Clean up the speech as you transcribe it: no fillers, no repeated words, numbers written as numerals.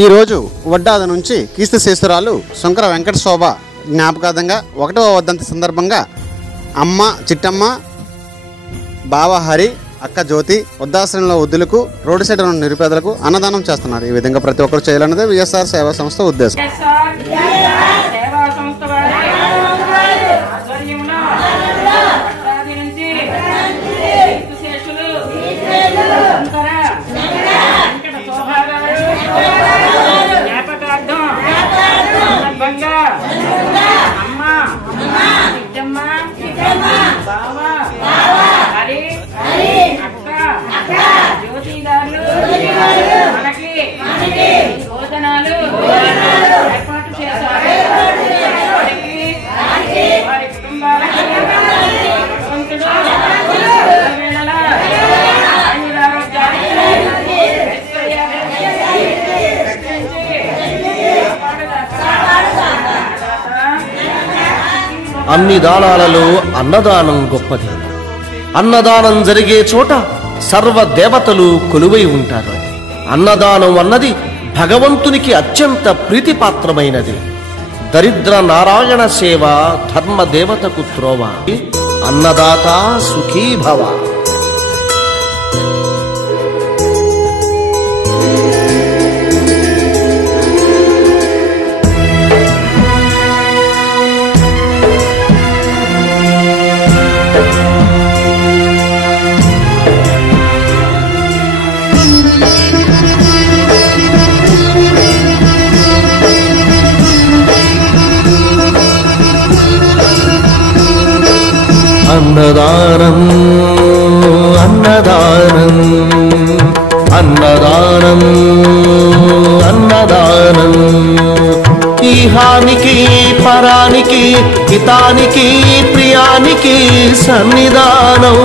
ఈరోజు వడ్డాద నుంచి కీర్తిశేషురాలు శంకర వెంకట శోభ జ్ఞాపకార్థంగా 1వ వర్ధంతి సందర్భంగా అమ్మ చిట్టమ్మ, బావ హరి, అక్క జ్యోతి వృద్ధాశ్రమంలో వృద్ధులకు, రోడ్డు సైడ్ ఉన్న నిరుపేదలకు అన్నదానం చేస్తున్నారు. ఈ విధంగా ప్రతి ఒక్కరు చేయాలన్నదే విఎస్ఆర్ సేవా సంస్థ ఉద్దేశం. అన్ని దానాలలో అన్నదానం గొప్పది. అన్నదానం జరిగే చోట సర్వ దేవతలు కొలువై ఉంటారు. అన్నదానం అన్నది భగవంతునికి అత్యంత ప్రీతిపాత్రమైనది. దరిద్ర నారాయణ సేవ ధర్మ దేవతకు త్రోవ. అన్నదాత సుఖీ భవ. అన్నదానం అన్నదానం అన్నదానం అన్నదానం ఈహానికి పరానికి హితానికి ప్రియానికి సన్నిధానం.